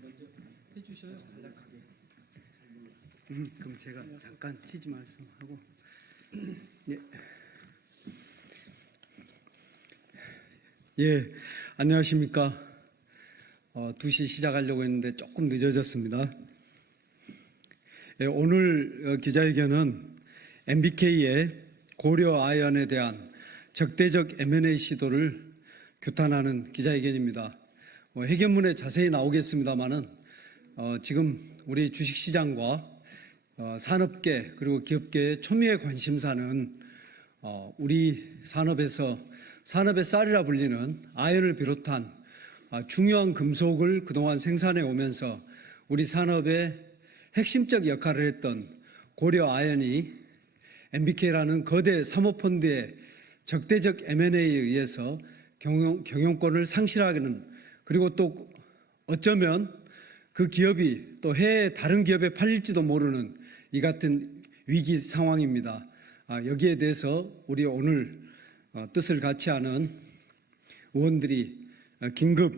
먼저 해주셔야 간략하게. 그럼 제가 잠깐 취지 말씀하고. 예. 예, 안녕하십니까. 2시 시작하려고 했는데 조금 늦어졌습니다. 예, 오늘 기자회견은 MBK의 고려 아연에 대한 적대적 M&A 시도를 규탄하는 기자회견입니다. 회견문에 자세히 나오겠습니다만은 지금 우리 주식시장과 산업계 그리고 기업계의 초미의 관심사는 우리 산업에서 산업의 쌀이라 불리는 아연을 비롯한 중요한 금속을 그동안 생산해 오면서 우리 산업의 핵심적 역할을 했던 고려 아연이 MBK라는 거대 사모펀드의 적대적 M&A에 의해서 경영권을 상실하는, 그리고 또 어쩌면 그 기업이 또 해외 다른 기업에 팔릴지도 모르는 이 같은 위기 상황입니다. 여기에 대해서 우리 오늘 뜻을 같이 하는 의원들이 긴급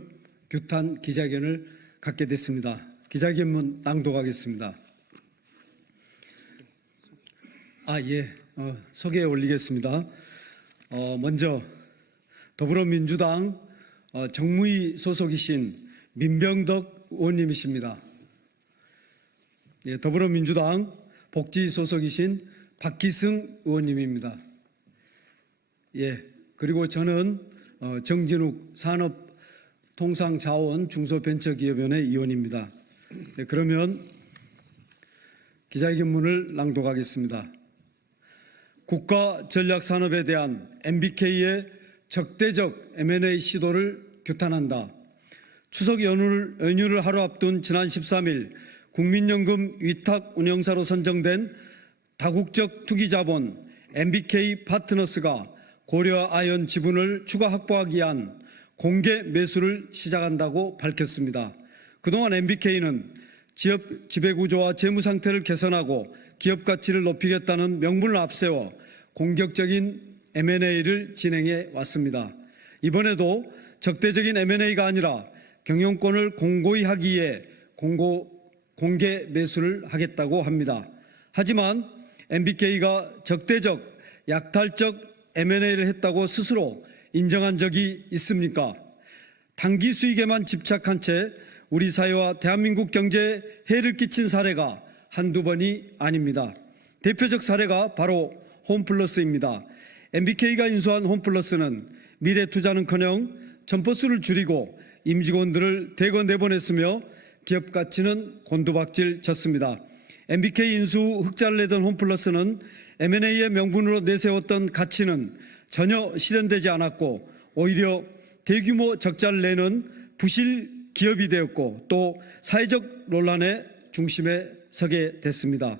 규탄 기자회견을 갖게 됐습니다. 기자회견문 낭독하겠습니다. 소개해 올리겠습니다. 먼저 더불어민주당 정무위 소속이신 민병덕 의원님이십니다. 예, 더불어민주당 복지 소속이신 박기승 의원님입니다. 예, 그리고 저는 정진욱 산업통상자원 중소벤처기업위원회 위원입니다. 네, 그러면 기자회견문을 낭독하겠습니다. 국가전략산업에 대한 MBK의 적대적 M&A 시도를 규탄한다. 추석 연휴를 하루 앞둔 지난 13일 국민연금 위탁운영사로 선정된 다국적 투기자본 MBK 파트너스가 고려 아연 지분을 추가 확보하기 위한 공개 매수를 시작한다고 밝혔습니다. 그동안 MBK는 기업 지배구조와 재무 상태를 개선하고 기업 가치를 높이겠다는 명분을 앞세워 공격적인 M&A를 진행해 왔습니다. 이번에도 적대적인 M&A가 아니라 경영권을 공고히 하기 위해 공개 매수를 하겠다고 합니다. 하지만 MBK가 적대적, 약탈적 M&A를 했다고 스스로 인정한 적이 있습니까? 단기 수익에만 집착한 채 우리 사회와 대한민국 경제에 해를 끼친 사례가 한두 번이 아닙니다. 대표적 사례가 바로 홈플러스입니다. MBK가 인수한 홈플러스는 미래 투자는커녕 점포수를 줄이고 임직원들을 대거 내보냈으며 기업 가치는 곤두박질 쳤습니다. MBK 인수 후 흑자를 내던 홈플러스는 M&A의 명분으로 내세웠던 가치는 전혀 실현되지 않았고 오히려 대규모 적자를 내는 부실 기업이 되었고 또 사회적 논란의 중심에 서게 됐습니다.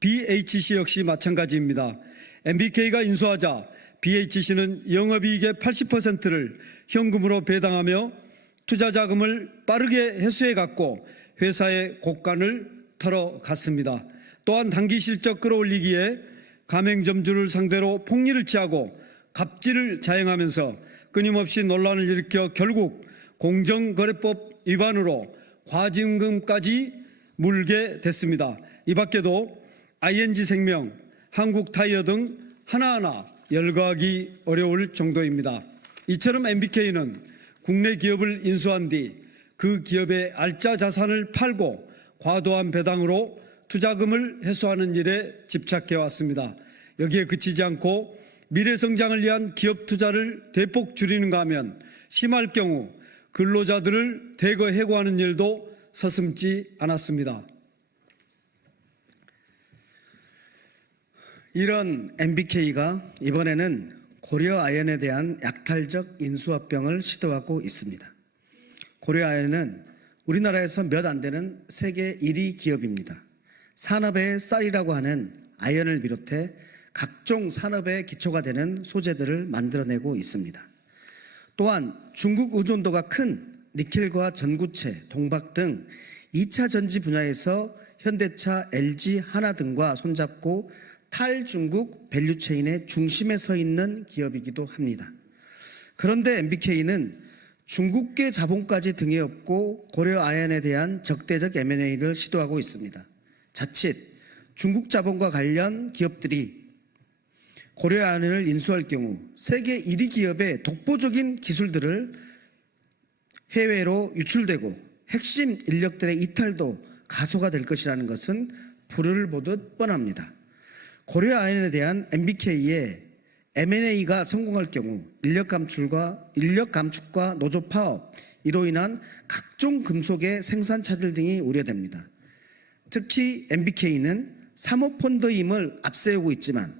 BHC 역시 마찬가지입니다. MBK가 인수하자 BHC는 영업이익의 80%를 현금으로 배당하며 투자 자금을 빠르게 회수해 갔고 회사의 곡간을 털어갔습니다. 또한 단기 실적 끌어올리기에 가맹점주를 상대로 폭리를 취하고 갑질을 자행하면서 끊임없이 논란을 일으켜 결국 공정거래법 위반으로 과징금까지 물게 됐습니다. 이 밖에도 ING생명, 한국타이어 등 하나하나 열거하기 어려울 정도입니다. 이처럼 MBK는 국내 기업을 인수한 뒤 그 기업의 알짜 자산을 팔고 과도한 배당으로 투자금을 회수하는 일에 집착해 왔습니다. 여기에 그치지 않고 미래 성장을 위한 기업 투자를 대폭 줄이는가 하면 심할 경우 근로자들을 대거 해고하는 일도 서슴지 않았습니다. 이런 MBK가 이번에는 고려 아연에 대한 약탈적 인수합병을 시도하고 있습니다. 고려 아연은 우리나라에서 몇 안 되는 세계 1위 기업입니다. 산업의 쌀이라고 하는 아연을 비롯해 각종 산업의 기초가 되는 소재들을 만들어내고 있습니다. 또한 중국 의존도가 큰 니켈과 전구체, 동박 등 2차 전지 분야에서 현대차, LG, 하나 등과 손잡고 탈중국 밸류체인의 중심에 서 있는 기업이기도 합니다. 그런데 MBK는 중국계 자본까지 등에 업고 고려 아연에 대한 적대적 M&A를 시도하고 있습니다. 자칫 중국 자본과 관련 기업들이 고려 아연을 인수할 경우 세계 1위 기업의 독보적인 기술들을 해외로 유출되고 핵심 인력들의 이탈도 가소가 될 것이라는 것은 불을 보듯 뻔합니다. 고려 아연에 대한 MBK의 M&A가 성공할 경우 인력 감축과 노조 파업, 이로 인한 각종 금속의 생산 차질 등이 우려됩니다. 특히 MBK는 사모펀드임을 앞세우고 있지만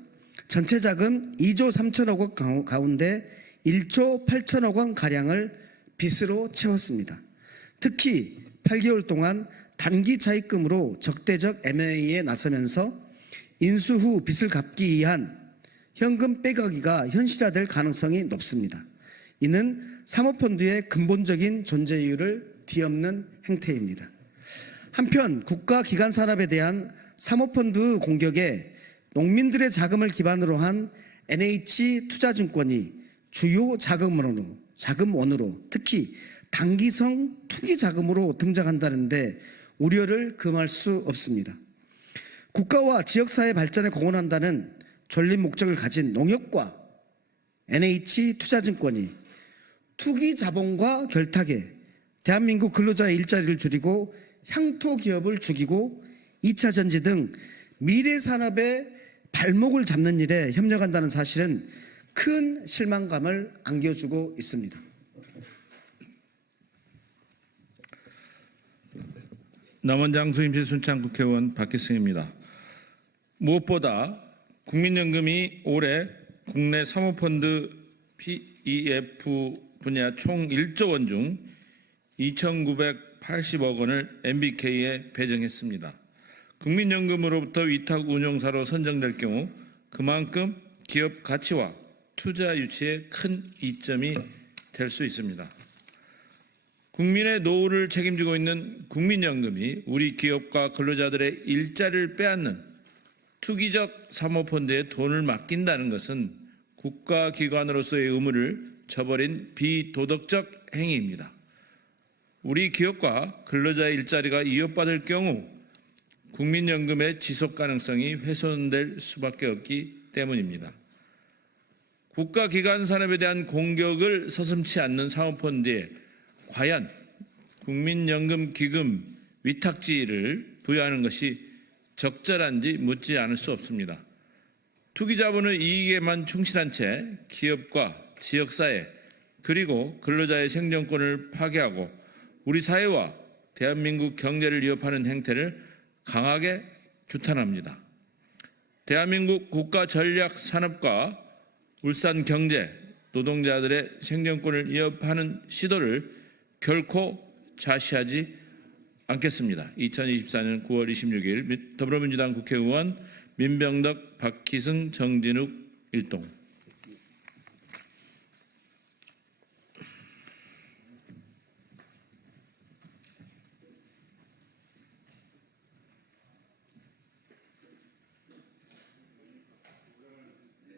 전체 자금 2조 3천억 원 가운데 1조 8천억 원 가량을 빚으로 채웠습니다. 특히 8개월 동안 단기 차입금으로 적대적 M&A에 나서면서 인수 후 빚을 갚기 위한 현금 빼가기가 현실화될 가능성이 높습니다. 이는 사모펀드의 근본적인 존재 이유를 뒤엎는 행태입니다. 한편 국가기관 산업에 대한 사모펀드 공격에 농민들의 자금을 기반으로 한 NH투자증권이 주요 자금원으로 특히 단기성 투기 자금으로 등장한다는데 우려를 금할 수 없습니다. 국가와 지역사회 발전에 공헌한다는 전립 목적을 가진 농협과 NH투자증권이 투기 자본과 결탁해 대한민국 근로자의 일자리를 줄이고 향토 기업을 죽이고 2차 전지 등 미래 산업의 발목을 잡는 일에 협력한다는 사실은 큰 실망감을 안겨주고 있습니다. 남원장 수임실 순창 국회의원 박기승입니다. 무엇보다 국민연금이 올해 국내 사모펀드 PEF 분야 총 1조 원 중 2,980억 원을 MBK에 배정했습니다. 국민연금으로부터 위탁 운용사로 선정될 경우 그만큼 기업 가치와 투자 유치에 큰 이점이 될 수 있습니다. 국민의 노후를 책임지고 있는 국민연금이 우리 기업과 근로자들의 일자리를 빼앗는 투기적 사모펀드에 돈을 맡긴다는 것은 국가기관으로서의 의무를 저버린 비도덕적 행위입니다. 우리 기업과 근로자의 일자리가 위협받을 경우 국민연금의 지속 가능성이 훼손될 수밖에 없기 때문입니다. 국가기관 산업에 대한 공격을 서슴지 않는 사모펀드에 과연 국민연금기금 위탁지를 부여하는 것이 적절한지 묻지 않을 수 없습니다. 투기자본의 이익에만 충실한 채 기업과 지역사회 그리고 근로자의 생존권을 파괴하고 우리 사회와 대한민국 경제를 위협하는 행태를 강하게 규탄합니다. 대한민국 국가전략산업과 울산경제, 노동자들의 생존권을 위협하는 시도를 결코 자시하지 않겠습니다. 2024년 9월 26일 더불어민주당 국회의원 민병덕, 박희승, 정진욱 일동.